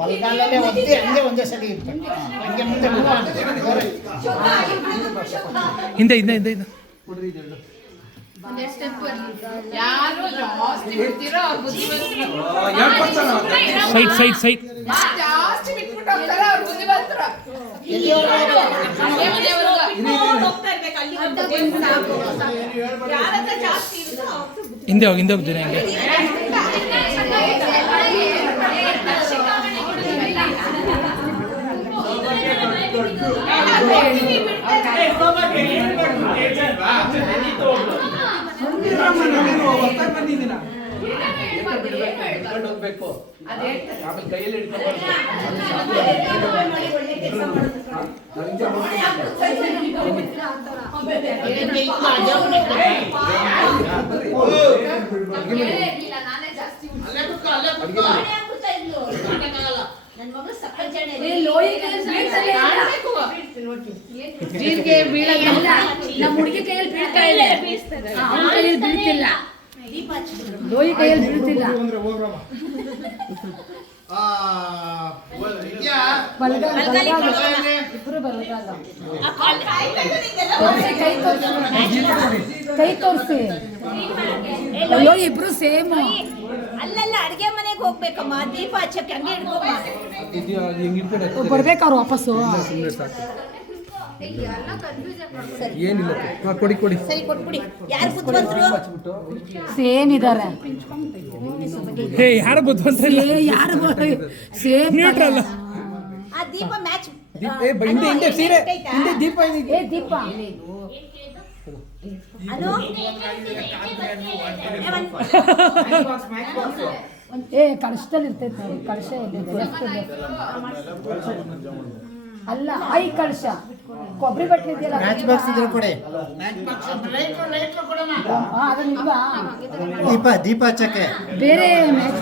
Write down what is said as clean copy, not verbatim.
ಬಲ್ಗಾಲಲ್ಲೇ ಒತ್ತಿ ಹಂಗೆ ಒಂದೇ ಸಲ ಇರ್ಬೇಕು. ಹಂಗೆ ಮುಂದೆ ಹಿಂದೆ ಹಿಂದೆ ಹಿಂದೆ ಹಿಂದೆ ಸೈಡ್ ಸೈಡ್ ಸೈಡ್ ಹಿಂದೆ ಹೋಗಿ ಹಿಂದೆ ಹೋಗ್ತೀನಿ ಹಿಂಗೆ ಜೀರಿಗೆ ಬೀಳಲ್ಲ, ನಮ್ಮ ಹುಡುಗಿ ಕೈಯಲ್ಲಿ ಬೀಳ್ತಾ ಇದೆ, ಅವನ ಕೈಯಲ್ಲಿ ಬೀಳ್ತಿಲ್ಲ, ಲೋಯಿ ಕೈಯಲ್ಲಿ ಬೀಳ್ತಿಲ್ಲ. ಇಬ್ರು ಬರಲ್ಲ, ಕೈ ತೋರಿಸಿ. ಅಯ್ಯೋ ಇಬ್ರು ಸೇಮ್. ಅಲ್ಲಲ್ಲ ಅಡಿಗೆ ಮನೆಗೆ ಹೋಗ್ಬೇಕಮ್ಮ, ದೀಪ ಹಚ್ಚಕ್ಕೆ ಹಂಗೆ ಬರ್ಬೇಕಾರು ವಾಪಸ್ಸು. ಏನಿಲ್ಲ ಕೊಡಿ ಕೊಡಿ ಸರಿ ಕೊಟ್ಬಿಡಿ. ಯಾರು ಬುದ್ಧಿವಂತರು? ಸೇಮ್ ಇದಾರೆ. ಹೇ ಯಾರು ಬುದ್ಧಿವಂತರಿಲ್ಲ, ಯಾರು ಸೇಮ್ ನ್ಯೂಟ್ರಲ್. ಆ ದೀಪ ಮ್ಯಾಚ್ ಹಿಂದೆ ಹಿಂದೆ ಸೀರೆ ಹಿಂದೆ ದೀಪ ಏ ದೀಪ ಅನು ಏ ಕಳಶದಲ್ಲಿ ಇರ್ತೈತೆ ನೋಡಿ, ಕಳಶ ಅಲ್ಲ, ಐ ಕಳಶ ಕೊಬ್ಬರಿ ಬಟ್ಟೆ ಇದೆಯಲ್ಲ, ಮ್ಯಾಚ್ ಬಾಕ್ಸ್ ಇದ್ರೆ ಕೊಡಿ. ಅದನ್ನಿಲ್ವಾ? ದೀಪ ದೀಪ ಹಚ್ಚಕ್ಕೆ ಬೇರೆ ಮ್ಯಾಚ್